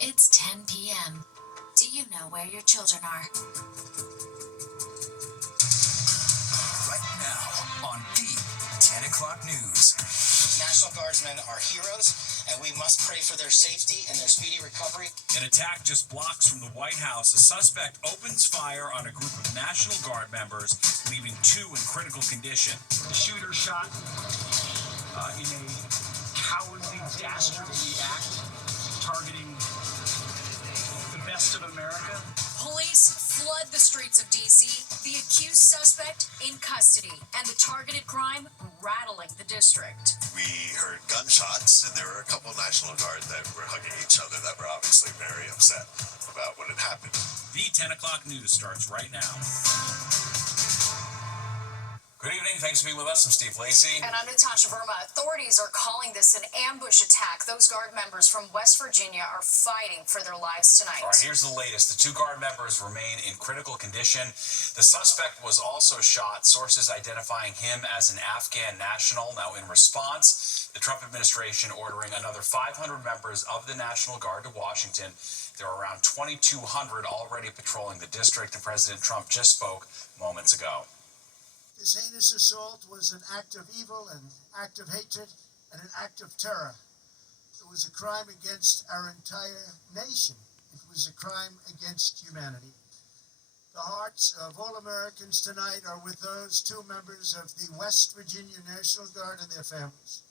It's 10 p.m. Do you know where your children are? Right now on the 10 o'clock news. National Guardsmen are heroes, and we must pray for their safety and their speedy recovery. An attack just blocks from the White House. A suspect opens fire on a group of National Guard members, leaving two in critical condition. The shooter shot in a cowardly, dastardly act, targeting the best of America. Police flood the streets of D.C., the accused suspect in custody, and the targeted crime rattling the district. We heard gunshots, and there were a couple of National Guard that were hugging each other that were obviously very upset about what had happened. The 10 o'clock news starts right now. Good evening. Thanks for being with us. I'm Steve Lacey. And I'm Natasha Verma. Authorities are calling this an ambush attack. Those Guard members from West Virginia are fighting for their lives tonight. All right, here's the latest. The two Guard members remain in critical condition. The suspect was also shot, sources identifying him as an Afghan national. Now, in response, the Trump administration ordering another 500 members of the National Guard to Washington. There are around 2,200 already patrolling the district, and President Trump just spoke moments ago. This heinous assault was an act of evil, an act of hatred, and an act of terror. It was a crime against our entire nation. It was a crime against humanity. The hearts of all Americans tonight are with those two members of the West Virginia National Guard and their families.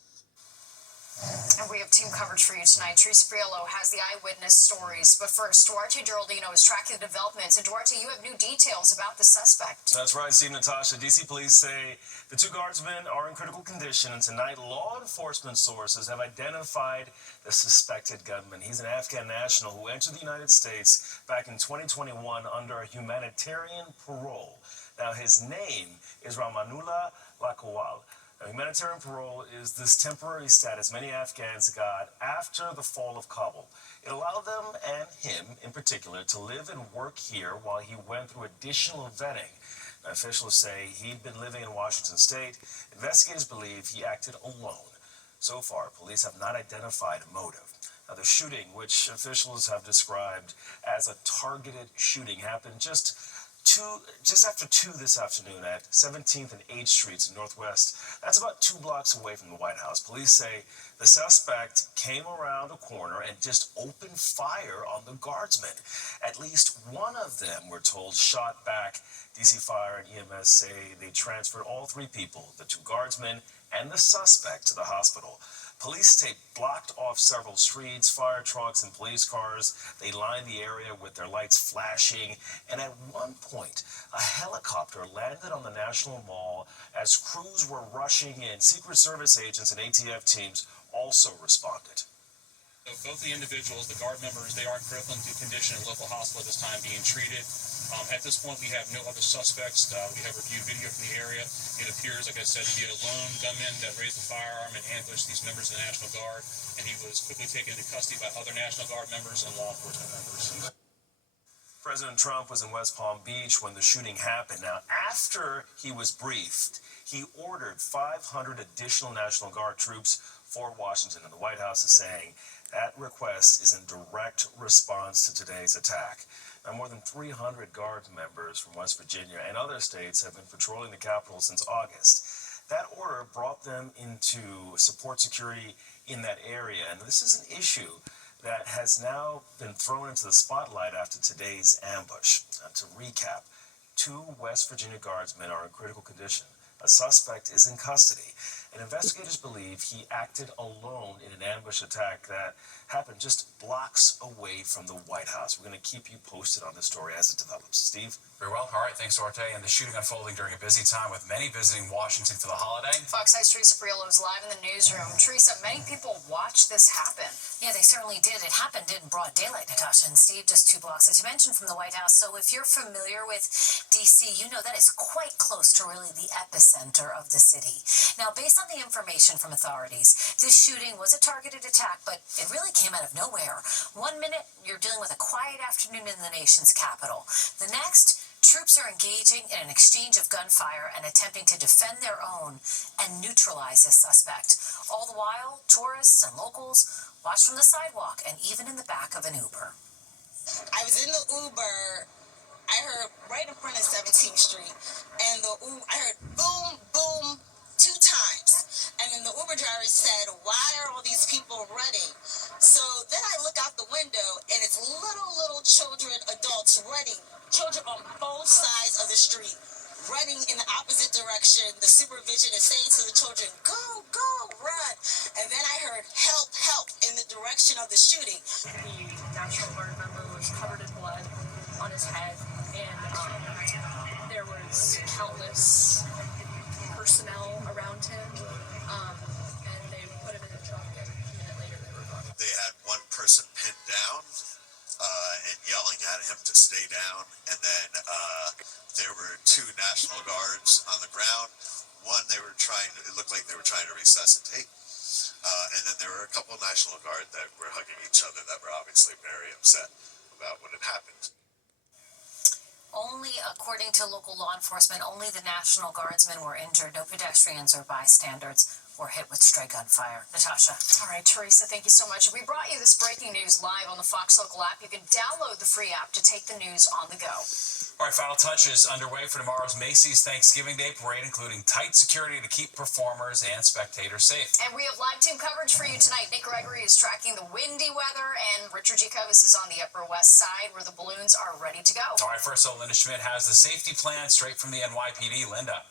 And we have team coverage for you tonight. Teresa Friello has the eyewitness stories. But first, Duarte Geraldino is tracking the developments. And Duarte, you have new details about the suspect. That's right, Steve, Natasha. D.C. police say the two guardsmen are in critical condition. And tonight, law enforcement sources have identified the suspected gunman. He's an Afghan national who entered the United States back in 2021 under a humanitarian parole. Now, his name is Rahmanullah Lakwal. Now, humanitarian parole is this temporary status many Afghans got after the fall of Kabul. It allowed them, and him in particular, to live and work here while he went through additional vetting. Now, officials say he'd been living in Washington state. Investigators believe he acted alone. So far, police have not identified a motive. Now, the shooting, which officials have described as a targeted shooting, happened just after 2 this afternoon at 17th and 8th Streets in Northwest. That's about 2 blocks away from the White House. Police say the suspect came around a corner and just opened fire on the guardsmen. At least one of them, we're told, shot back. DC Fire and EMS say they transferred all 3 people, the 2 guardsmen and the suspect, to the hospital. Police tape blocked off several streets, fire trucks and police cars. They lined the area with their lights flashing. And at one point, a helicopter landed on the National Mall as crews were rushing in. Secret Service agents and ATF teams also responded. Both the individuals, the Guard members, they are in critical condition in a local hospital at this time being treated. At this point, we have no other suspects. We have reviewed video from the area. It appears, like I said, to be a lone gunman that raised the firearm and ambushed these members of the National Guard, and he was quickly taken into custody by other National Guard members and law enforcement members. President Trump was in West Palm Beach when the shooting happened. Now, after he was briefed, he ordered 500 additional National Guard troops for Washington, and the White House is saying that request is in direct response to today's attack. Now, more than 300 Guard members from West Virginia and other states have been patrolling the Capitol since August. That order brought them into support security in that area, and this is an issue that has now been thrown into the spotlight after today's ambush. To recap, 2 West Virginia Guardsmen are in critical condition. A suspect is in custody, and investigators believe he acted alone in an ambush attack that happened just blocks away from the White House. We're going to keep you posted on this story as it develops. Steve? Very well. All right. Thanks, Duarte. And the shooting unfolding during a busy time with many visiting Washington for the holiday. Fox 6's Teresa Friello is live in the newsroom. Teresa, many people watched this happen. Yeah, they certainly did. It happened in broad daylight, Natasha and Steve, just 2 blocks, as you mentioned, from the White House. So if you're familiar with D.C., you know that is quite close to really the epicenter of the city. Now, based on the information from authorities, this shooting was a targeted attack, but it really came out of nowhere. 1 minute, you're dealing with a quiet afternoon in the nation's capital. The next, Troops are engaging in an exchange of gunfire and attempting to defend their own and neutralize a suspect. All the while, tourists and locals watch from the sidewalk and even in the back of an Uber. I was in the Uber, I heard right in front of 17th Street, and I heard boom, boom, 2 times. And then the Uber driver said, why are all these people running? So then I look out the window, and it's little children, adults running, children on both sides of the street, running in the opposite direction. The supervision is saying to the children, go, go, run. And then I heard help, help in the direction of the shooting. The National Guard member was covered in blood on his head, and there was countless personnel around him, and they put him in a truck, and a minute later they were gone. They had one person pinned down and yelling at him to stay down, and then there were 2 National Guards on the ground. One, it looked like they were trying to resuscitate, and then there were a couple of National Guard that were hugging each other that were obviously very upset about what had happened. Only, according to local law enforcement, only the National Guardsmen were injured. No pedestrians or bystanders were hit with stray gunfire. Natasha. All right, Teresa, thank you so much. We brought you this breaking news live on the Fox Local app. You can download the free app to take the news on the go. All right, final touches underway for tomorrow's Macy's Thanksgiving Day Parade, including tight security to keep performers and spectators safe. And we have live team coverage for you tonight. Nick Gregory is tracking the windy weather, and Richard Jacobus is on the Upper West Side where the balloons are ready to go. All right, first, Linda Schmidt has the safety plan straight from the NYPD. Linda.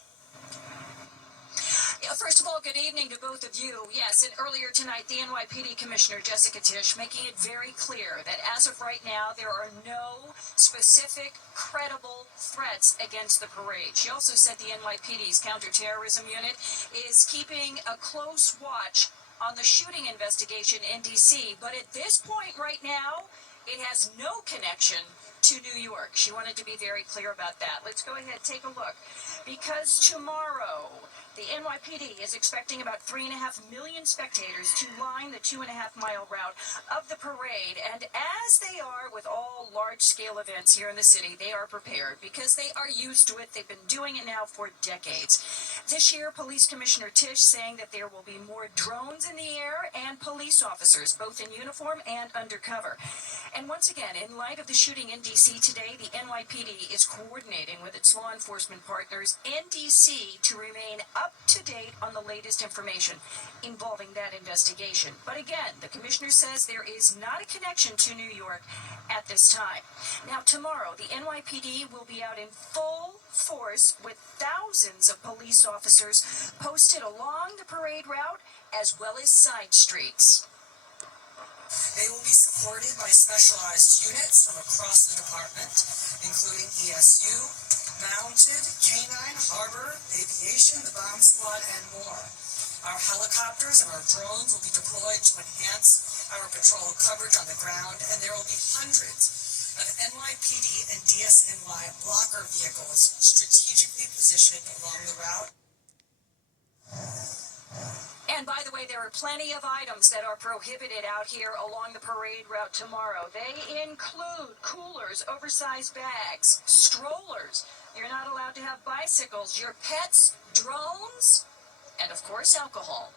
First of all, good evening to both of you. Yes, and earlier tonight, the NYPD Commissioner Jessica Tisch making it very clear that as of right now, there are no specific, credible threats against the parade. She also said the NYPD's counterterrorism unit is keeping a close watch on the shooting investigation in D.C., but at this point right now, it has no connection to New York. She wanted to be very clear about that. Let's go ahead and take a look. Because tomorrow, the NYPD is expecting about 3.5 million spectators to line the 2.5-mile route of the parade. And as they are with all large-scale events here in the city, they are prepared because they are used to it. They've been doing it now for decades. This year, Police Commissioner Tisch saying that there will be more drones in the air and police officers, both in uniform and undercover. And once again, in light of the shooting in D.C. today, the NYPD is coordinating with its law enforcement partners in D.C. to remain up to date on the latest information involving that investigation. But again, the commissioner says there is not a connection to New York at this time. Now, tomorrow, the NYPD will be out in full force with thousands of police officers posted along the parade route as well as side streets. They will be supported by specialized units from across the department, including ESU, Mounted, K-9, Harbor, Aviation, the Bomb Squad, and more. Our helicopters and our drones will be deployed to enhance our patrol coverage on the ground, and there will be hundreds of NYPD and DSNY blocker vehicles strategically positioned along the route. And by the way, there are plenty of items that are prohibited out here along the parade route tomorrow. They include coolers, oversized bags, strollers. You're not allowed to have bicycles, your pets, drones, and of course, alcohol.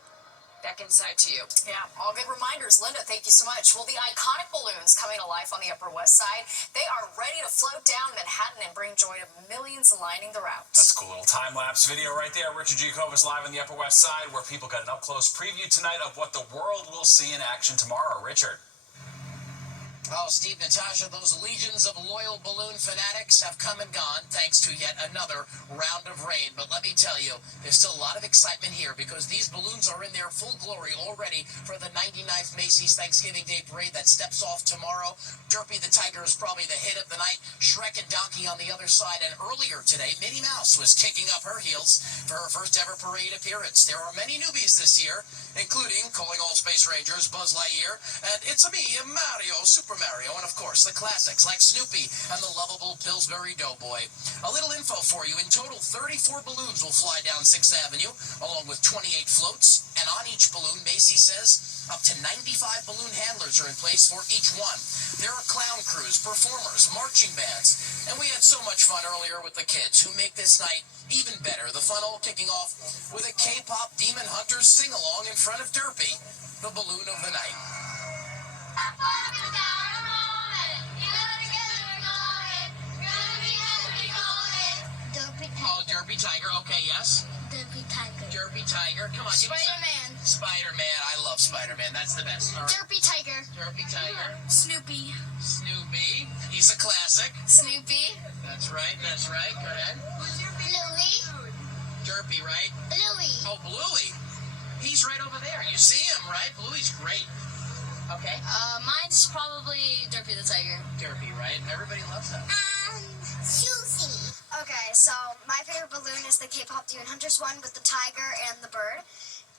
Back inside to you. Yeah, all good reminders. Linda, thank you so much. Well, the iconic balloons coming to life on the Upper West Side, they are ready to float down Manhattan and bring joy to millions lining the route. That's a cool little time-lapse video right there. Richard Jacobus live on the Upper West Side, where people got an up-close preview tonight of what the world will see in action tomorrow. Richard. Well, Steve, Natasha, those legions of loyal balloon fanatics have come and gone thanks to yet another round of rain. But let me tell you, there's still a lot of excitement here because these balloons are in their full glory already for the 99th Macy's Thanksgiving Day Parade that steps off tomorrow. Derpy the Tiger is probably the hit of the night. Shrek and Donkey on the other side. And earlier today, Minnie Mouse was kicking up her heels for her first ever parade appearance. There are many newbies this year, including Calling All Space Rangers, Buzz Lightyear, and It's-a-me, Mario, Super Mario, and of course the classics like Snoopy and the lovable Pillsbury Doughboy. A little info for you. In total, 34 balloons will fly down 6th Avenue, along with 28 floats. And on each balloon, Macy says, up to 95 balloon handlers are in place for each one. There are clown crews, performers, marching bands, and we had so much fun earlier with the kids who make this night even better. The fun all kicking off with a K-pop Demon Hunters sing-along in front of Derpy, the balloon of the night. Oh, Derpy Tiger. Okay, yes. Derpy Tiger. Derpy Tiger. Come on, give me some. Spider-Man. Spider-Man. I love Spider-Man. That's the best. All right. Derpy Tiger. Derpy Tiger. Snoopy. Snoopy. He's a classic. Snoopy. That's right. That's right. Go ahead. Bluey. Derpy, right? Bluey. Oh, Bluey. He's right over there. You see him, right? Bluey's great. Okay. Mine's probably Derpy the Tiger. Derpy, right? Everybody loves that. Susie. Okay, so my favorite balloon is the K-pop Demon Hunters one with the tiger and the bird.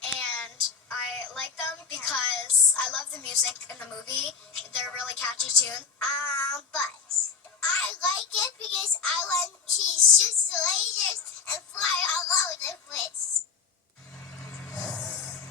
And I like them because I love the music in the movie. They're a really catchy tune. But I like it because I want to shoot the lasers and fly all over the place.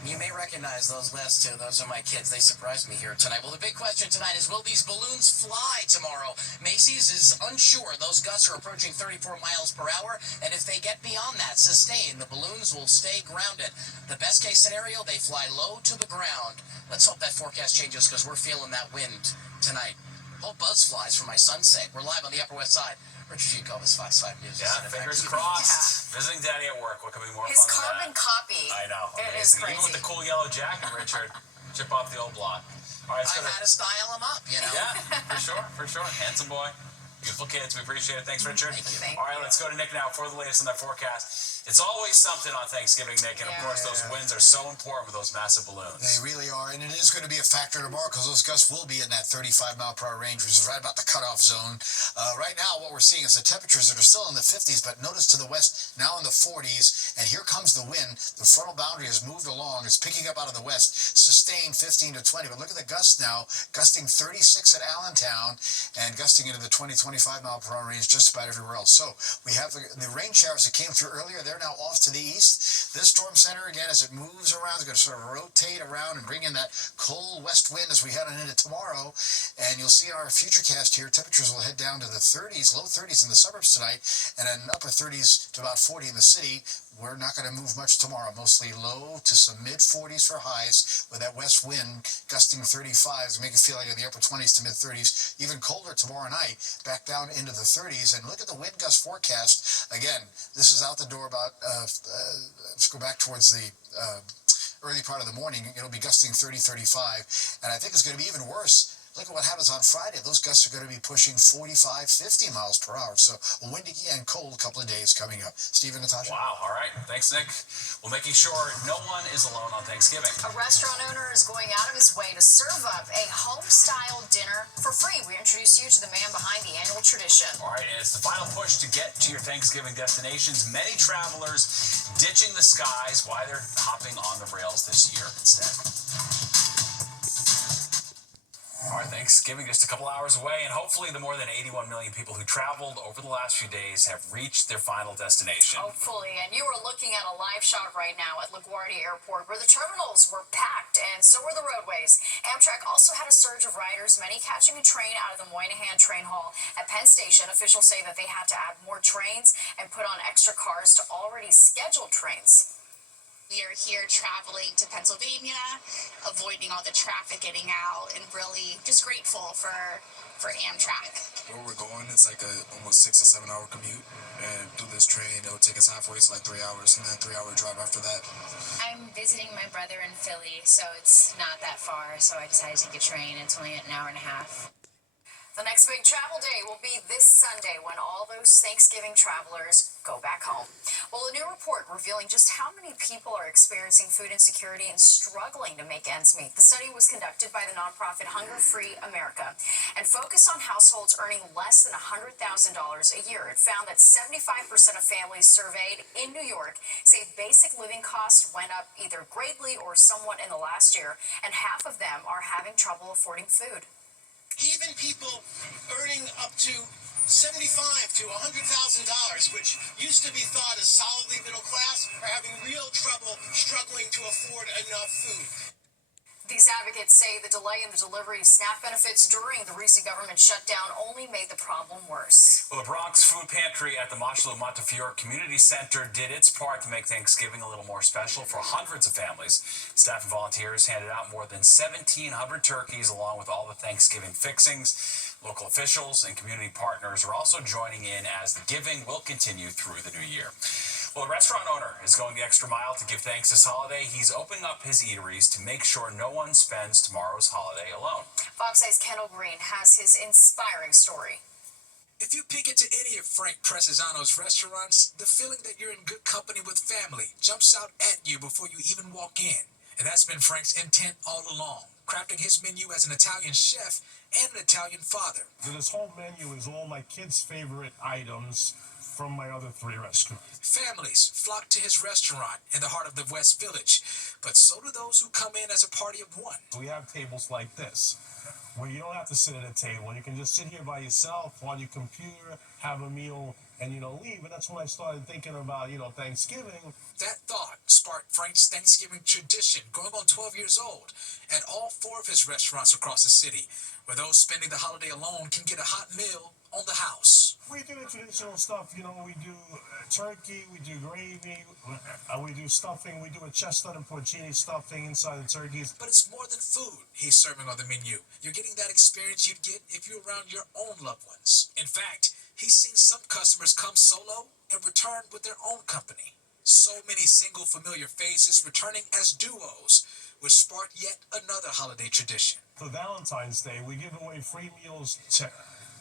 You may recognize those last two. Those are my kids. They surprised me here tonight. Well, the big question tonight is, will these balloons fly tomorrow? Macy's is unsure. Those gusts are approaching 34 miles per hour, and if they get beyond that, sustain, the balloons will stay grounded. The best case scenario, they fly low to the ground. Let's hope that forecast changes because we're feeling that wind tonight. Hope Buzz flies for my son's sake. We're live on the Upper West Side. Richard Jacobs, Fox 5 News. Yeah, fingers crossed. Visiting Daddy at work. What could be more His fun than carbon copy. that? I know. It is Amazing. crazy. Even with the cool yellow jacket, Richard. Chip off the old block. All right, I had to style him up, you know. Yeah, for sure, for sure. Handsome boy. Beautiful kids. We appreciate it. Thanks, Richard. Thank All right, let's go to Nick now for the latest on that forecast. It's always something on Thanksgiving, Nick, and of course those winds are so important with those massive balloons. They really are, and it is going to be a factor tomorrow because those gusts will be in that 35-mile-per-hour range, which is right about the cutoff zone. Right now, what we're seeing is the temperatures that are still in the 50s, but notice to the west, now in the 40s, and here comes the wind. The frontal boundary has moved along. It's picking up out of the west, sustained 15 to 20, but look at the gusts now, gusting 36 at Allentown and gusting into the 20-25-mile-per-hour range just about everywhere else. So we have the rain showers that came through earlier. They're now off to the east. This storm center, again, as it moves around, is going to sort of rotate around and bring in that cold west wind as we head on into tomorrow. And you'll see in our futurecast here, temperatures will head down to the 30s, low 30s in the suburbs tonight, and then upper 30s to about 40 in the city. We're not going to move much tomorrow, mostly low to some mid-40s for highs with that west wind gusting 35s, make it feel like in the upper 20s to mid-30s. Even colder tomorrow night, back down into the 30s. And look at the wind gust forecast. Again, this is out the door about, let's go back towards the early part of the morning. It'll be gusting 30, 35. And I think it's going to be even worse. Look at what happens on Friday. Those gusts are going to be pushing 45, 50 miles per hour. So a windy and cold couple of days coming up. Steve and Natasha? Wow. All right. Thanks, Nick. Well, making sure no one is alone on Thanksgiving. A restaurant owner is going out of his way to serve up a home-style dinner for free. We introduce you to the man behind the annual tradition. All right, and it's the final push to get to your Thanksgiving destinations. Many travelers ditching the skies. Why they're hopping on the rails this year instead. All right, Thanksgiving just a couple hours away, and hopefully the more than 81 million people who traveled over the last few days have reached their final destination. Hopefully, and you are looking at a live shot right now at LaGuardia Airport where the terminals were packed and so were the roadways. Amtrak also had a surge of riders, many catching a train out of the Moynihan Train Hall at Penn Station. Officials say that they had to add more trains and put on extra cars to already scheduled trains. We are here traveling to Pennsylvania, avoiding all the traffic getting out, and really just grateful for Amtrak. Where we're going, it's like a almost 6 or 7 hour commute, and through this train, it'll take us halfway, so like 3 hours, and then 3 hour drive after that. I'm visiting my brother in Philly, so it's not that far, so I decided to take a train. It's only an hour and a half. The next big travel day will be this Sunday when all those Thanksgiving travelers go back home. Well, a new report revealing just how many people are experiencing food insecurity and struggling to make ends meet. The study was conducted by the nonprofit Hunger Free America and focused on households earning less than $100,000 a year. It found that 75% of families surveyed in New York say basic living costs went up either greatly or somewhat in the last year, and half of them are having trouble affording food. Even find people earning up to $75,000 to $100,000, which used to be thought as solidly middle class, are having real trouble struggling to afford enough food. These advocates say the delay in the delivery of SNAP benefits during the recent government shutdown only made the problem worse. Well, the Bronx Food Pantry at the Mosholu Montefiore Community Center did its part to make Thanksgiving a little more special for hundreds of families. Staff and volunteers handed out more than 1,700 turkeys along with all the Thanksgiving fixings. Local officials and community partners are also joining in as the giving will continue through the new year. Well, a restaurant owner is going the extra mile to give thanks this holiday. He's opening up his eateries to make sure no one spends tomorrow's holiday alone. Fox 8's Kendall Green has his inspiring story. If you peek into any of Frank Presizano's restaurants, the feeling that you're in good company with family jumps out at you before you even walk in. And that's been Frank's intent all along, crafting his menu as an Italian chef and an Italian father. This whole menu is all my kids' favorite items from my other 3 restaurants. Families flock to his restaurant in the heart of the West Village, but so do those who come in as a party of one. We have tables like this, where you don't have to sit at a table. You can just sit here by yourself on your computer, have a meal, and, leave. And that's when I started thinking about, Thanksgiving. That thought sparked Frank's Thanksgiving tradition, going on 12 years old, at all 4 of his restaurants across the city, where those spending the holiday alone can get a hot meal on the house. We do the traditional stuff, we do turkey, we do gravy, we do stuffing, we do a chestnut and porcini stuffing inside the turkeys. But it's more than food he's serving on the menu. You're getting that experience you'd get if you're around your own loved ones. In fact, he's seen some customers come solo and return with their own company. So many single familiar faces returning as duos, which sparked yet another holiday tradition. For Valentine's Day, we give away free meals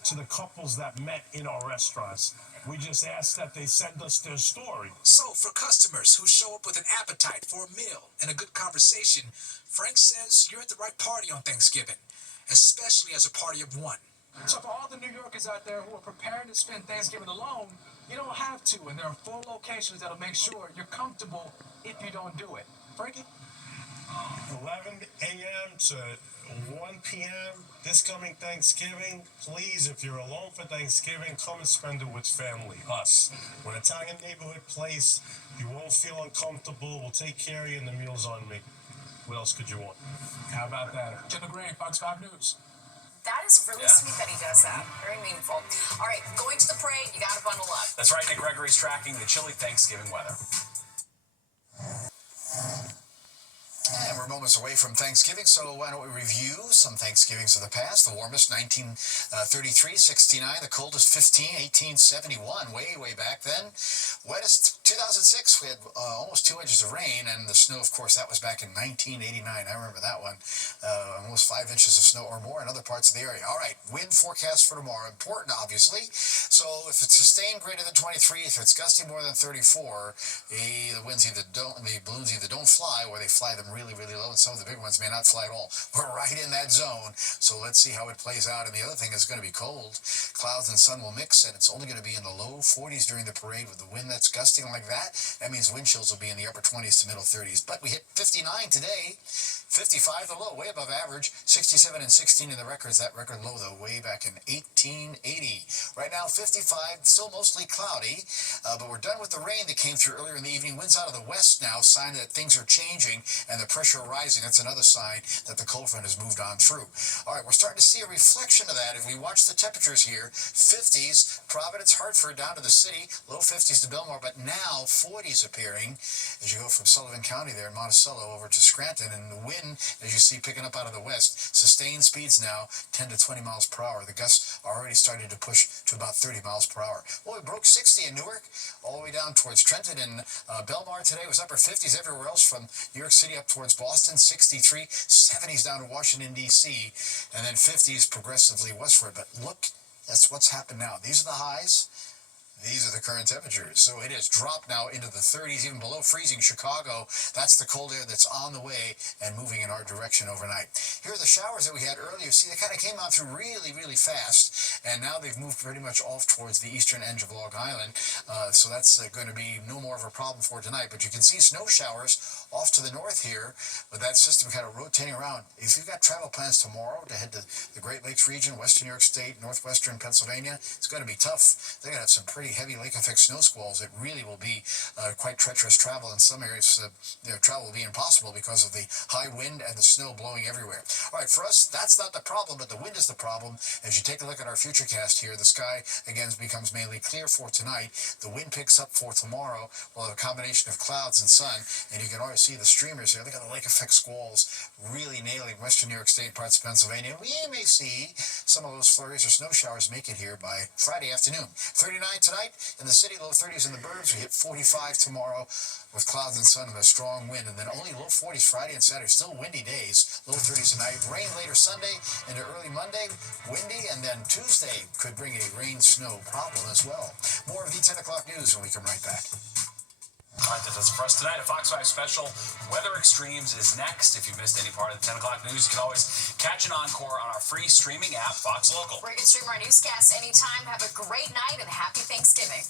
to the couples that met in our restaurants. We just ask that they send us their story. So for customers who show up with an appetite for a meal and a good conversation, Frank says you're at the right party on Thanksgiving, especially as a party of one. So for all the New Yorkers out there who are preparing to spend Thanksgiving alone, you don't have to, and there are 4 locations that'll make sure you're comfortable if you don't do it. Frankie? 11 a.m. to 1 p.m. this coming Thanksgiving. Please, if you're alone for Thanksgiving, come and spend it with family, us. We're an Italian neighborhood place. You won't feel uncomfortable. We'll take care of you, and the meal's on me. What else could you want? How about that? Kendall Green, Fox 5 News. That is really sweet that he does that. Very meaningful. All right, going to the parade, you got to bundle up. That's right, Nick Gregory's tracking the chilly Thanksgiving weather. And we're moments away from Thanksgiving, so why don't we review some Thanksgivings of the past? The warmest, 1933, 69. The coldest, 15, 1871, way back then. Wettest, 2006. We had almost 2 inches of rain, and the snow, of course, that was back in 1989. I remember that one. Almost 5 inches of snow or more in other parts of the area. All right, wind forecast for tomorrow. Important, obviously. So if it's sustained greater than 23, if it's gusting more than 34, the winds the balloons either don't fly or they fly them really low, and some of the big ones may not fly at all. We're right in that zone, so let's see how it plays out. And the other thing is going to be cold. Clouds and sun will mix, and it's only going to be in the low 40s during the parade with the wind that's gusting like that. That means wind chills will be in the upper 20s to middle 30s. But we hit 59 today, 55 the low, way above average, 67 and 16 in the records. That record low, though, way back in 1880. Right now, 55, still mostly cloudy, but we're done with the rain that came through earlier in the evening. Winds out of the west now, sign that things are changing and the pressure rising. That's another sign that the cold front has moved on through. All right, we're starting to see a reflection of that. If we watch the temperatures here, 50s, Providence, Hartford, down to the city, low 50s to Belmar, but now 40s appearing as you go from Sullivan County there in Monticello over to Scranton, and the wind, as you see, picking up out of the west. Sustained speeds now, 10 to 20 miles per hour. The gusts are already starting to push to about 30 miles per hour. Well, we broke 60 in Newark, all the way down towards Trenton, and Belmar today was upper 50s everywhere else from New York City up towards Boston, 63, 70s down to Washington, D.C., and then 50s progressively westward. But look, that's what's happened now. These are the highs. These are the current temperatures. So it has dropped now into the 30s, even below freezing. Chicago, that's the cold air that's on the way and moving in our direction overnight. Here are the showers that we had earlier. See, they kind of came on through really fast, and now they've moved pretty much off towards the eastern edge of Long Island. So that's going to be no more of a problem for tonight. But you can see snow showers off to the north here with that system kind of rotating around. If you've got travel plans tomorrow to head to the Great Lakes region, western New York State, northwestern Pennsylvania, it's going to be tough. They're going to have some pretty heavy lake-effect snow squalls. It really will be quite treacherous travel. In some areas, travel will be impossible because of the high wind and the snow blowing everywhere. All right, for us, that's not the problem, but the wind is the problem. As you take a look at our futurecast here, the sky, again, becomes mainly clear for tonight. The wind picks up for tomorrow. We'll have a combination of clouds and sun, and you can already see the streamers here. Look at the lake-effect squalls really nailing western New York State, parts of Pennsylvania. We may see some of those flurries or snow showers make it here by Friday afternoon. 39 tonight in the city, low 30s in the burbs. We hit 45 tomorrow with clouds and sun and a strong wind, and then only low 40s Friday and Saturday. Still windy days, low 30s tonight. Rain later Sunday into early Monday, windy, and then Tuesday could bring a rain-snow problem as well. More of the 10 o'clock news when we come right back. All right, that does it for us tonight. A Fox 5 special, Weather Extremes, is next. If you missed any part of the 10 o'clock news, you can always catch an encore on our free streaming app, Fox Local. Where you can stream our newscasts anytime. Have a great night and happy Thanksgiving.